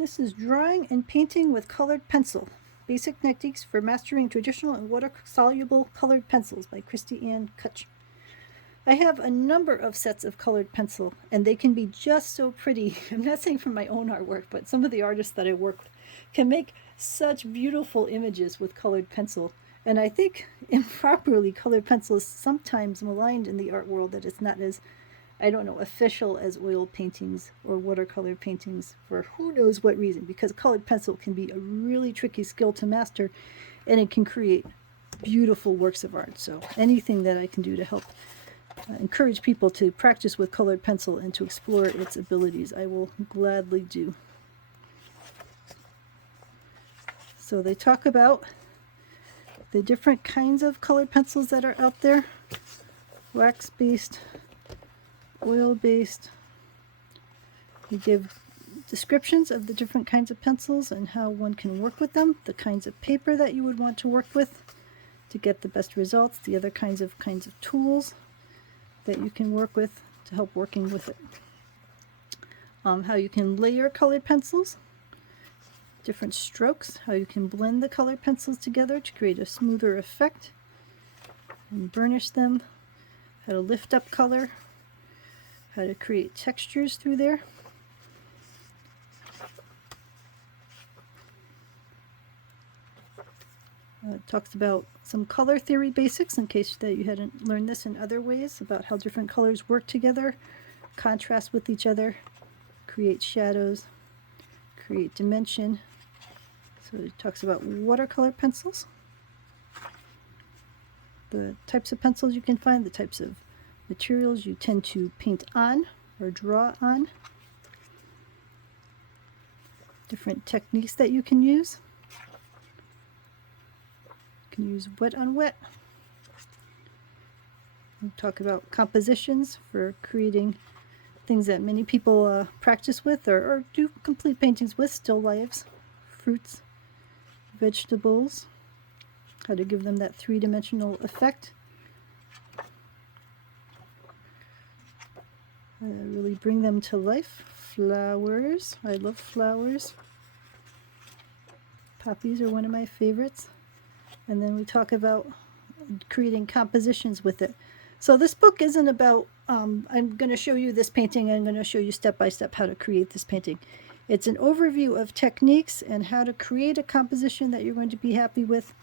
This is Drawing and Painting with Colored Pencil. Basic Techniques for Mastering Traditional and Water-Soluble Colored Pencils by Kristy Ann, Kutch. I have a number of sets of colored pencil, and they can be just so pretty. I'm not saying from my own artwork, but some of the artists that I work with can make such beautiful images with colored pencil. And I think improperly colored pencil is sometimes maligned in the art world, that it's not as, I don't know, official as oil paintings or watercolor paintings for who knows what reason, because colored pencil can be a really tricky skill to master, and it can create beautiful works of art. So anything that I can do to help encourage people to practice with colored pencil and to explore its abilities, I will gladly do. So they talk about the different kinds of colored pencils that are out there: wax-based, oil-based. You give descriptions of the different kinds of pencils and how one can work with them, the kinds of paper that you would want to work with to get the best results, the other kinds of tools that you can work with to help working with it. How you can layer colored pencils, different strokes, how you can blend the colored pencils together to create a smoother effect, and burnish them, how to lift up color, how to create textures through there. It talks about some color theory basics, in case that you hadn't learned this in other ways, about how different colors work together, contrast with each other, create shadows, create dimension. So it talks about watercolor pencils, the types of pencils you can find, the types of materials you tend to paint on or draw on, different techniques that you can use. You can use wet on wet. We'll talk about compositions for creating things that many people practice with or do complete paintings with: still lifes, fruits, vegetables, how to give them that three-dimensional effect. Really bring them to life. Flowers. I love flowers. Poppies are one of my favorites. And then we talk about creating compositions with it. So this book isn't about, I'm going to show you this painting, I'm going to show you step by step how to create this painting. It's an overview of techniques and how to create a composition that you're going to be happy with,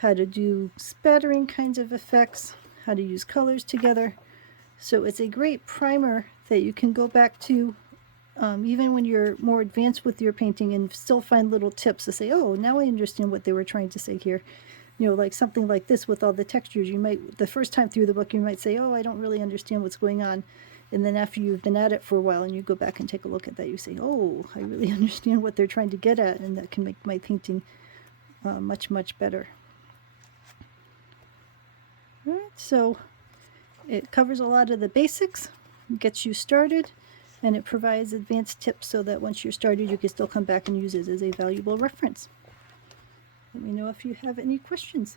how to do spattering kinds of effects, how to use colors together. So it's a great primer that you can go back to even when you're more advanced with your painting, and still find little tips to say, oh, now I understand what they were trying to say here. You know, like something like this with all the textures, you might, the first time through the book, you might say, oh, I don't really understand what's going on. And then after you've been at it for a while and you go back and take a look at that, you say, oh, I really understand what they're trying to get at, and that can make my painting much, much better. All right, so it covers a lot of the basics, gets you started, and it provides advanced tips so that once you're started, you can still come back and use it as a valuable reference. Let me know if you have any questions.